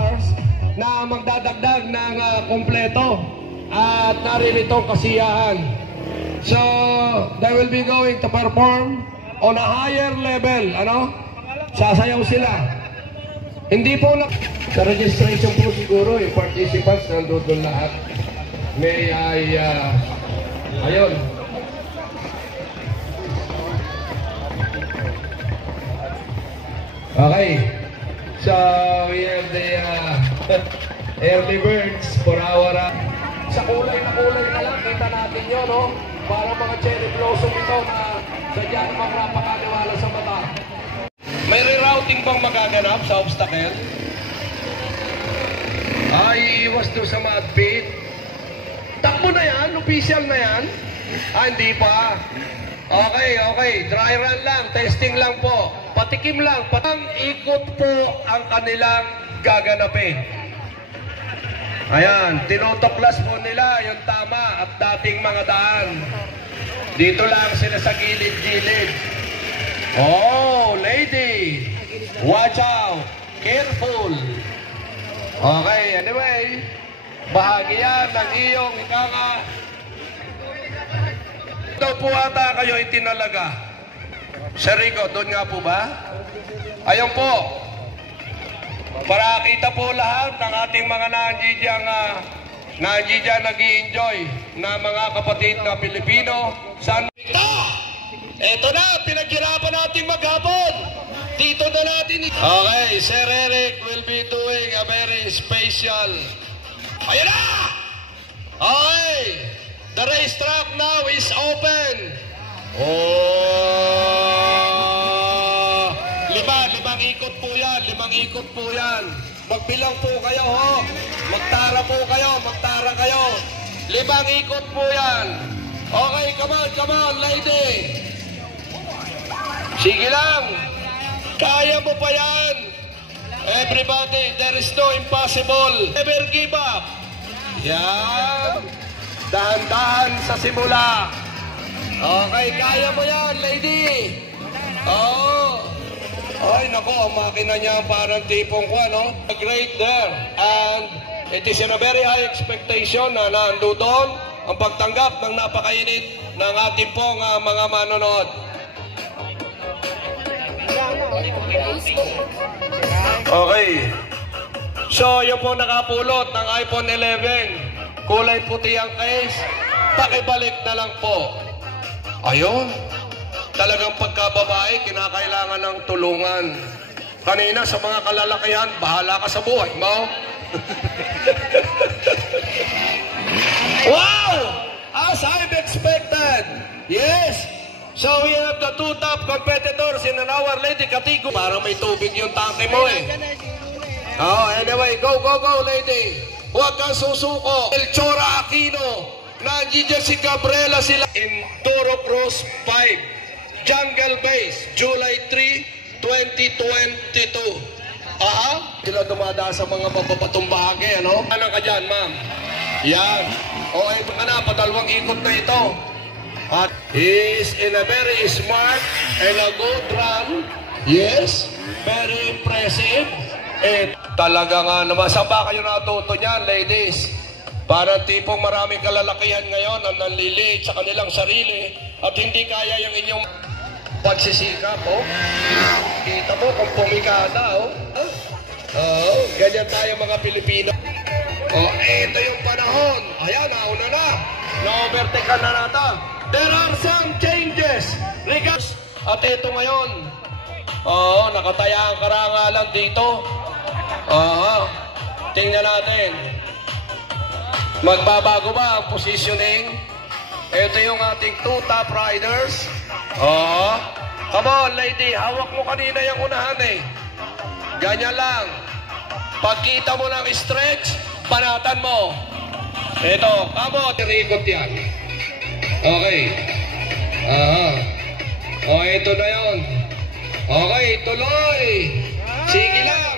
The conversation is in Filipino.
cars na magdadagdag ng kumpleto at naririto kasiyahan. So, they will be going to perform on a higher level. Ano? Sasayaw sila. Hindi po na... Sa registration po siguro, yung participants nandun lahat. May ay... ayun. Okay. So, we have the early birds for our... sa kulay na lang, kita natin yun, no? Para mga cherry blossom ito na sadyang magpapakaliwala sa mata. May rerouting bang magaganap sa obstacle? Ay, iwas doon sa mud pit. Takbo na yan? Official na yan? Hindi pa. Okay. Dry run lang. Testing lang po. Patikim lang. Patang ikot po ang kanilang gaganapin. Ayan. Tinutuklas po nila yung tama at dating mga daan. Dito lang sila sa gilid-gilid. Oh, lady. Watch out. Careful. Okay, anyway. Bahagi yan ng iyong ikanga. Ito po ata kayo itinalaga. Sir Rico, doon nga po ba? Ayun po. Para kita po lahat ng ating mga nandiyan nag-i-enjoy na mga kapatid na Pilipino. Saan? Ito na, pinaghirapan natin maghapon. Dito na natin. Okay, Sir Eric will be doing a very special. Ayan na! Okay, the racetrack now is open. Oh, limang ikot po yan, Magbilang po kayo, ho. Magtara kayo. 5 ikot po yan. Okay, come on, lady. Sige lang. Kaya mo pa yan. Everybody, there is no impossible. Never give up. Yan. Dahan-dahan sa simula. Okay, kaya mo yan, lady. Oh. Ay, nako, ang makina niya parang tipong ko, no? Great there. And it is in a very high expectation na nando doon ang pagtanggap ng napakainit ng ating pong mga manonood. Okay. So, yung po nakapulot ng iPhone 11. Kulay puti ang case. Pakibalik na lang po. Ayun. Talagang pagkababae, kinakailangan ng tulungan. Kanina sa mga kalalakihan, bahala ka sa buhay mo. Wow! As I've expected. Yes. So we have the 2 top competitors in an Our Lady category. Parang may tubig yung tangke mo eh. Oh, anyway, go, lady. Huwag kang susuko. El Chora Aquino. Nandiyan si Gabriela sila. Enduro Cross 5. Jungle Base, July 3, 2022. Aha. Sila dumadaan sa mga mababatong bahagi, ano? Ano ka dyan, ma'am? Yan. Okay, ito ka na. Padalawang ikot na ito. At is in a very smart and a good run. Yes. Very impressive. Eh, talaga nga naman. Saan ba kayo natuto niyan, ladies? Parang tipong maraming kalalakihan ngayon ang nanliliit sa kanilang sarili at hindi kaya yung inyong pagsisikap, oh. Kita mo kung pumikada, oh. Oh, ganyan tayo mga Pilipino. Oh, ito yung panahon. Ayan, nauna na. Na-overtake na natin. There are some changes. Regards. At ito ngayon. Oh, nakataya ang karangalan dito. Oh, tingnan natin. Magbabago ba ang positioning? Ito yung ating 2 top riders. Oh, come on, lady. Hawak mo kanina yung unahan eh. Ganyan lang. Pagkita mo ng stretch, panatan mo. Ito, come on. Ikot yan. Okay. Oh, ito na yun. Okay, tuloy. Sige lang.